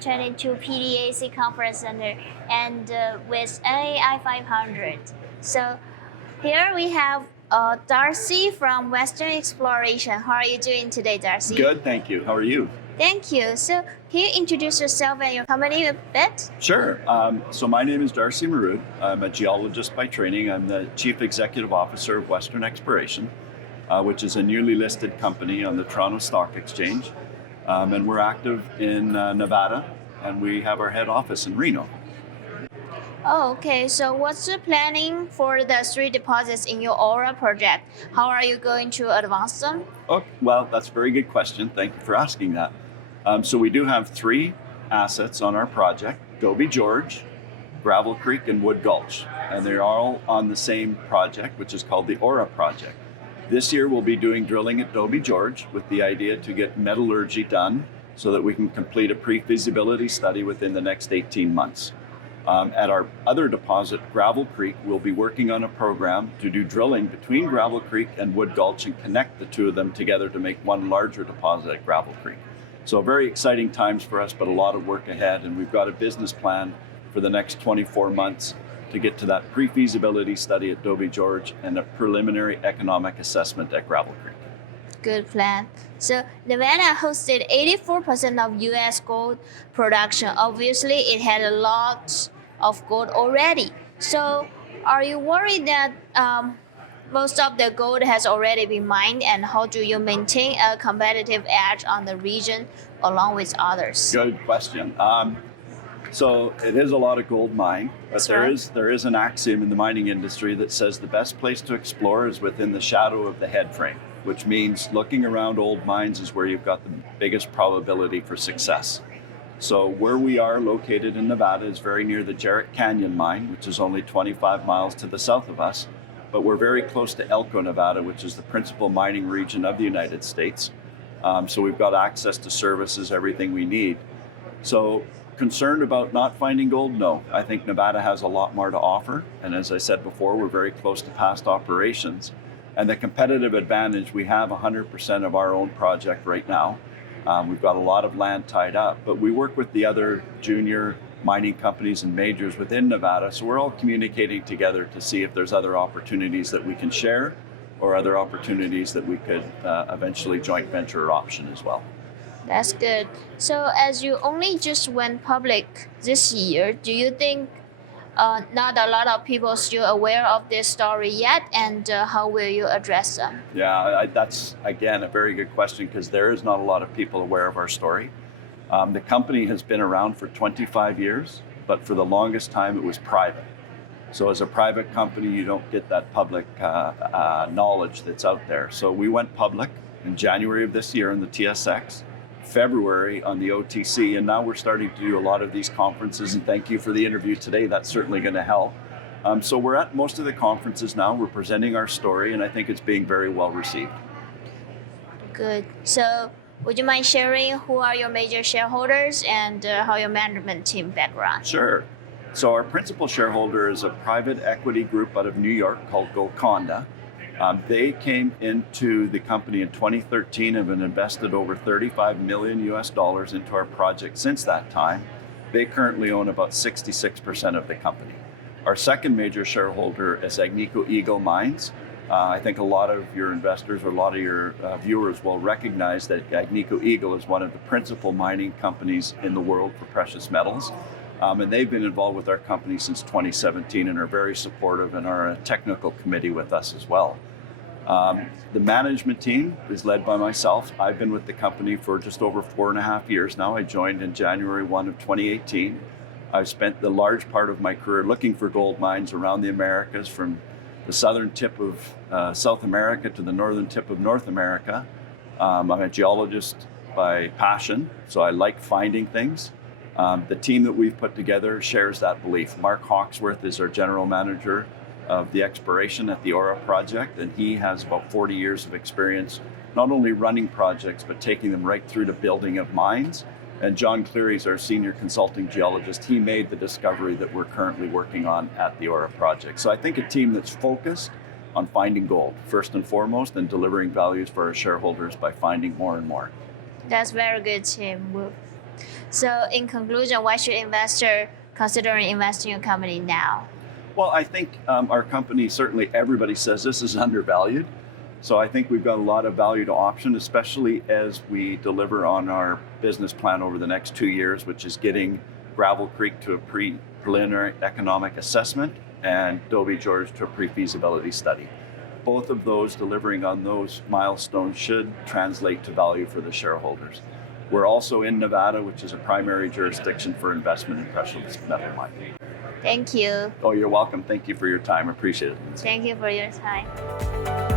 2022 PDAC Conference Center and with NAI500. So here we have Darcy from Western Exploration. How are you doing today, Darcy? Good, thank you. How are you? Thank you. So can you introduce yourself and your company a bit? Sure. So my name is Darcy Marud. I'm a geologist by training. I'm the Chief Executive Officer of Western Exploration, which is a newly listed company on the Toronto Stock Exchange. And we're active in Nevada, and we have our head office in Reno. Oh, okay. So what's the planning for the 3 deposits in your Aura project? How are you going to advance them? Oh, well, that's a very good question. Thank you for asking that. So we do have 3 assets on our project: Dobie George, Gravel Creek, and Wood Gulch. And they're all on the same project, which is called the Aura project. This year we'll be doing drilling at Dobie George with the idea to get metallurgy done so that we can complete a pre-feasibility study within the next 18 months. At our other deposit, Gravel Creek, we'll be working on a program to do drilling between Gravel Creek and Wood Gulch and connect the 2 of them together to make one larger deposit at Gravel Creek. So very exciting times for us, but a lot of work ahead, and we've got a business plan for the next 24 months to get to that pre-feasibility study at Dobie George and a preliminary economic assessment at Gravel Creek. Good plan. So Nevada hosted 84% of US gold production. Obviously, it had a lot of gold already. So are you worried that most of the gold has already been mined, and how do you maintain a competitive edge on the region along with others? Good question. So it is a lot of gold mined, but there is an axiom in the mining industry that says the best place to explore is within the shadow of the head frame, which means looking around old mines is where you've got the biggest probability for success. So where we are located in Nevada is very near the Jarrett Canyon mine, which is only 25 miles to the south of us, but we're very close to Elko, Nevada, which is the principal mining region of the United States. So we've got access to services, everything we need. So concerned about not finding gold? No. I think Nevada has a lot more to offer. And as I said before, we're very close to past operations. And the competitive advantage, we have 100% of our own project right now. We've got a lot of land tied up, but we work with the other junior mining companies and majors within Nevada. So we're all communicating together to see if there's other opportunities that we can share or other opportunities that we could eventually joint venture or option as well. That's good. So as you only just went public this year, do you think not a lot of people are still aware of this story yet, and how will you address them? Yeah, that's, again, a very good question, because there is not a lot of people aware of our story. The company has been around for 25 years, but for the longest time it was private. So as a private company, you don't get that public knowledge that's out there. So we went public in January of this year in the TSX, February on the OTC, and now we're starting to do a lot of these conferences, and thank you for the interview today. That's certainly going to help. So we're at most of the conferences now. We're presenting our story, and I think it's being very well received. Good. So would you mind sharing who are your major shareholders and how your management team background? Sure. So our principal shareholder is a private equity group out of New York called Golconda. They came into the company in 2013 and have invested over $35 million into our project since that time. They currently own about 66% of the company. Our second major shareholder is Agnico Eagle Mines. I think a lot of your investors or a lot of your viewers will recognize that Agnico Eagle is one of the principal mining companies in the world for precious metals. And they've been involved with our company since 2017 and are very supportive and are a technical committee with us as well. The management team is led by myself. I've been with the company for just over 4.5 years now. I joined in January 1 of 2018. I've spent the large part of my career looking for gold mines around the Americas, from the southern tip of South America to the northern tip of North America. I'm a geologist by passion, so I like finding things. The team that we've put together shares that belief. Mark Hawksworth is our general manager of the exploration at the Aura project, and he has about 40 years of experience not only running projects but taking them right through to building of mines. And John Cleary is our senior consulting geologist. He made the discovery that we're currently working on at the Aura project. So I think a team that's focused on finding gold first and foremost, and delivering values for our shareholders by finding more and more. That's very good, Tim. So in conclusion, why should investor consider investing in your company now? Well, I think our company, certainly everybody says this is undervalued. So I think we've got a lot of value to option, especially as we deliver on our business plan over the next 2 years, which is getting Gravel Creek to a preliminary economic assessment and Dobie George to a pre-feasibility study. Both of those, delivering on those milestones, should translate to value for the shareholders. We're also in Nevada, which is a primary jurisdiction for investment in precious metal mining. Thank you. Oh, you're welcome. Thank you for your time. Appreciate it. Thank you for your time.